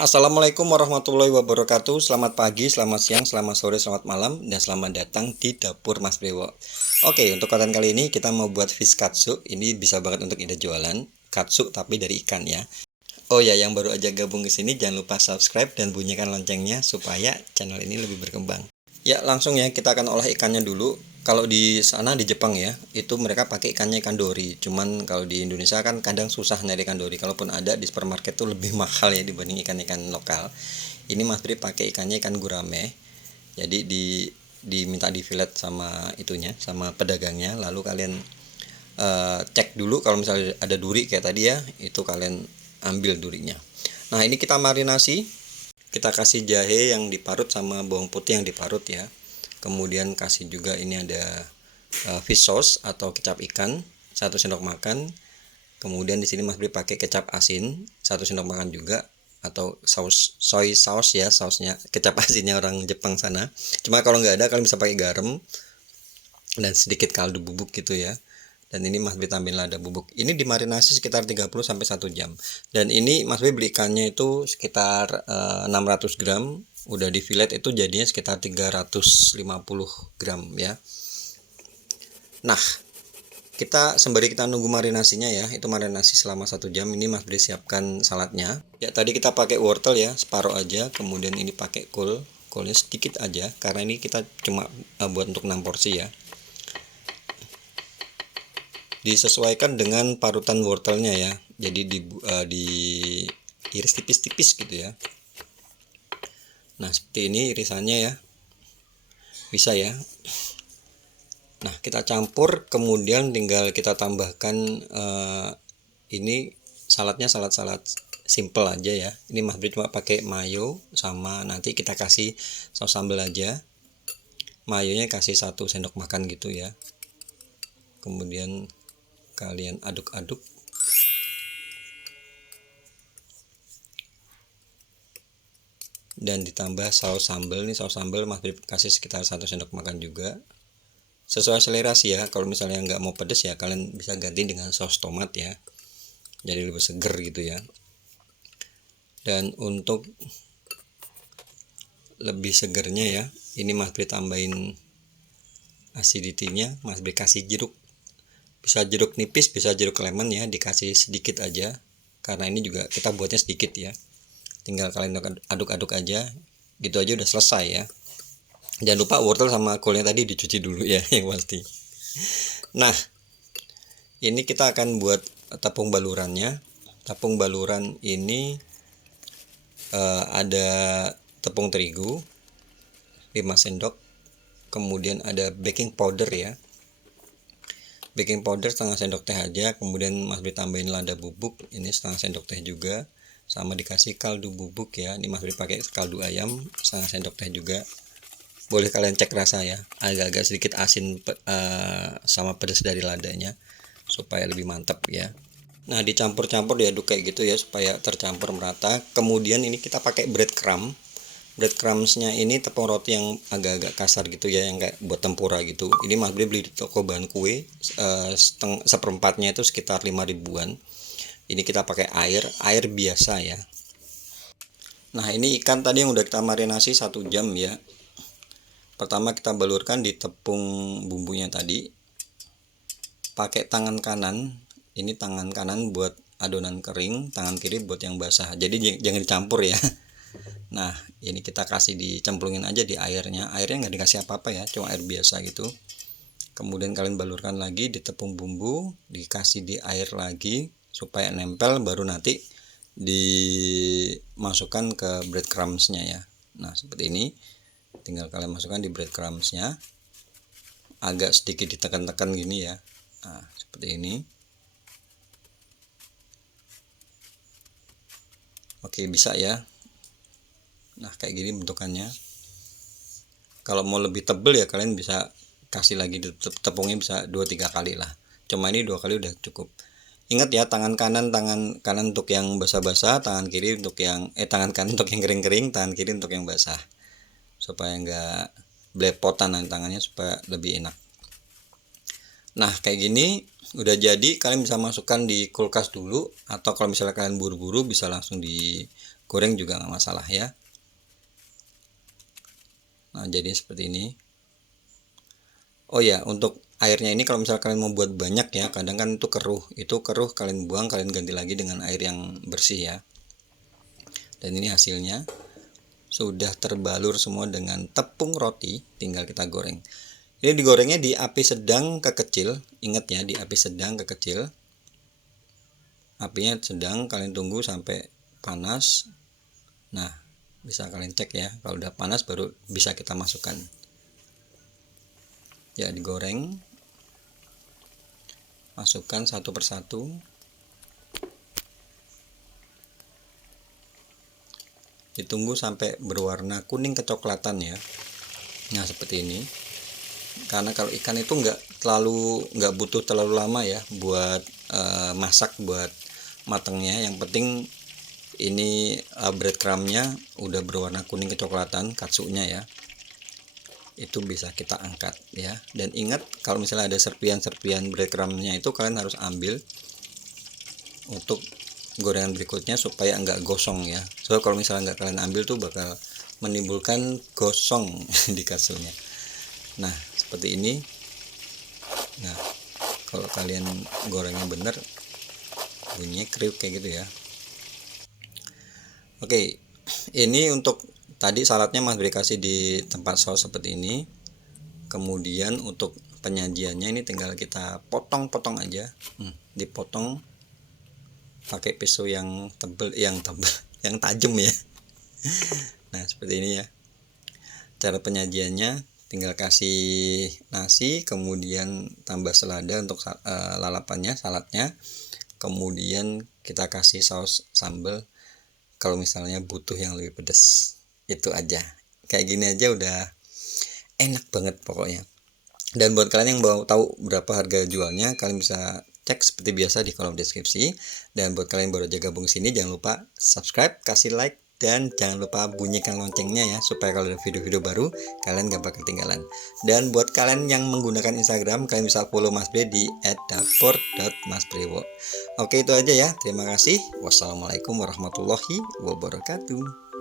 Assalamualaikum warahmatullahi wabarakatuh. Selamat pagi, selamat siang, selamat sore, selamat malam, dan selamat datang di dapur Mas Brewo. Oke, untuk konten kali ini kita mau buat fish katsu. Ini bisa banget untuk ide jualan katsu tapi dari ikan ya. Oh ya, yang baru aja gabung ke sini jangan lupa subscribe dan bunyikan loncengnya supaya channel ini lebih berkembang. Ya, langsung ya kita akan olah ikannya dulu. Kalau di sana di Jepang ya, itu mereka pakai ikannya ikan dori. Cuman kalau di Indonesia kan kadang susah nyari ikan dori. Kalaupun ada di supermarket tuh lebih mahal ya dibanding ikan-ikan lokal. Ini Mas Bri pakai ikannya ikan gurame. Jadi diminta di fillet sama itunya, sama pedagangnya. Lalu kalian cek dulu kalau misalnya ada duri kayak tadi ya, itu kalian ambil durinya. Nah, ini kita marinasi. Kita kasih jahe yang diparut sama bawang putih yang diparut ya. Kemudian kasih juga ini ada fish sauce atau kecap ikan 1 sendok makan. Kemudian di sini Mas Bri pakai kecap asin 1 sendok makan juga, atau saus soy sauce ya, sausnya kecap asinnya orang Jepang sana. Cuma kalau nggak ada kalian bisa pakai garam dan sedikit kaldu bubuk gitu ya. Dan ini Mas Bri tambahin lada bubuk. Ini dimarinasi sekitar 30 sampai 1 jam. Dan ini Mas Bri beli ikannya itu sekitar 600 gram. Udah di fillet itu jadinya sekitar 350 gram ya. Nah, kita sembari kita nunggu marinasinya ya, itu marinasi selama 1 jam. Ini Mas Bri siapkan saladnya. Ya, tadi kita pakai wortel ya, separuh aja. Kemudian ini pakai kolnya sedikit aja karena ini kita cuma buat untuk 6 porsi ya. Disesuaikan dengan parutan wortelnya ya, jadi di iris tipis-tipis gitu ya. Nah, seperti ini irisannya ya, bisa ya. Nah, kita campur, kemudian tinggal kita tambahkan ini saladnya, salad simple aja ya. Ini Mas Bri cuma pakai mayo, sama nanti kita kasih saus sambal aja. Mayonya kasih 1 sendok makan gitu ya. Kemudian kalian aduk-aduk. Dan ditambah saus sambal. Nih saus sambal Mas Bri kasih sekitar 1 sendok makan juga. Sesuai selera sih ya. Kalau misalnya nggak mau pedas ya kalian bisa ganti dengan saus tomat ya. Jadi lebih seger gitu ya. Dan untuk lebih segernya ya, ini Mas Bri tambahin acidity-nya. Mas Bri kasih jeruk. Bisa jeruk nipis, bisa jeruk lemon ya, dikasih sedikit aja. Karena ini juga kita buatnya sedikit ya. Tinggal kalian aduk-aduk aja, gitu aja udah selesai ya. Jangan lupa wortel sama kolnya tadi dicuci dulu ya yang pasti. Nah, ini kita akan buat tepung balurannya. Tepung baluran ini ada tepung terigu 5 sendok, kemudian ada baking powder ya. Baking powder setengah sendok teh aja, kemudian Mas Bri tambahin lada bubuk, ini setengah sendok teh juga, sama dikasih kaldu bubuk ya. Ini Mas Bri pakai kaldu ayam setengah sendok teh juga. Boleh kalian cek rasa ya, agak-agak sedikit asin sama pedas dari ladanya supaya lebih mantap ya. Nah, dicampur-campur diaduk kayak gitu ya supaya tercampur merata. Kemudian ini kita pakai breadcrumb. Breadcrumbsnya ini tepung roti yang agak-agak kasar gitu ya, yang kayak buat tempura gitu. Ini Mas Bri beli di toko bahan kue, seperempatnya itu sekitar 5 ribuan. Ini kita pakai air biasa ya. Nah, ini ikan tadi yang udah kita marinasi 1 jam ya. Pertama kita balurkan di tepung bumbunya tadi. Pakai tangan kanan. Ini tangan kanan buat adonan kering, tangan kiri buat yang basah. Jadi jangan dicampur ya. Nah, ini kita kasih dicemplungin aja di airnya. Airnya nggak dikasih apa-apa ya, cuma air biasa gitu. Kemudian kalian balurkan lagi di tepung bumbu, dikasih di air lagi supaya nempel, baru nanti dimasukkan ke breadcrumbsnya ya. Nah, seperti ini. Tinggal kalian masukkan di breadcrumbsnya. Agak sedikit ditekan-tekan gini ya. Nah, seperti ini. Oke, bisa ya. Nah, kayak gini bentukannya. Kalau mau lebih tebel ya kalian bisa kasih lagi tepungnya, bisa 2-3 kali lah. Cuma ini 2 kali udah cukup. Ingat ya, tangan kanan untuk yang basah-basah, tangan kiri untuk yang tangan kanan untuk yang kering-kering, tangan kiri untuk yang basah. Supaya enggak belepotan tangannya, supaya lebih enak. Nah, kayak gini udah jadi, kalian bisa masukkan di kulkas dulu, atau kalau misalnya kalian buru-buru bisa langsung di goreng juga nggak masalah ya. Nah, jadi seperti ini. Oh ya, untuk airnya ini kalau misalnya kalian mau buat banyak ya, kadang kan itu keruh kalian buang, kalian ganti lagi dengan air yang bersih ya. Dan ini hasilnya sudah terbalur semua dengan tepung roti, tinggal kita goreng. Ini digorengnya di api sedang ke kecil, ingat ya, di api sedang ke kecil. Apinya sedang, kalian tunggu sampai panas. Nah, bisa kalian cek ya, kalau udah panas baru bisa kita masukkan. Ya, digoreng, masukkan satu persatu. Ditunggu sampai berwarna kuning kecoklatan ya. Nah, seperti ini. Karena kalau ikan itu nggak butuh terlalu lama ya buat masak, buat matangnya. Yang penting ini breadcrumbnya udah berwarna kuning kecoklatan, katsunya ya, itu bisa kita angkat ya. Dan ingat, kalau misalnya ada serpian breadcrumbnya itu kalian harus ambil untuk gorengan berikutnya supaya enggak gosong ya. So kalau misalnya nggak kalian ambil tuh bakal menimbulkan gosong di katsunya. Nah, seperti ini. Nah, kalau kalian gorengnya bener, bunyinya kriuk kayak gitu ya. Oke, ini untuk tadi saladnya Mas Bri kasih di tempat saus seperti ini. Kemudian untuk penyajiannya ini tinggal kita potong-potong aja. Dipotong pakai pisau yang tebal, yang tajam ya. Nah, seperti ini ya. Cara penyajiannya tinggal kasih nasi, kemudian tambah selada untuk lalapannya, saladnya. Kemudian kita kasih saus sambal kalau misalnya butuh yang lebih pedas. Itu aja. Kayak gini aja udah enak banget pokoknya. Dan buat kalian yang mau tahu berapa harga jualnya, kalian bisa cek seperti biasa di kolom deskripsi. Dan buat kalian yang baru aja gabung sini, jangan lupa subscribe, kasih like, dan jangan lupa bunyikan loncengnya ya, supaya kalau ada video-video baru kalian gak bakal ketinggalan. Dan buat kalian yang menggunakan Instagram, kalian bisa follow Mas Bre di @dapur.masbrewo. Oke, itu aja ya. Terima kasih. Wassalamualaikum warahmatullahi wabarakatuh.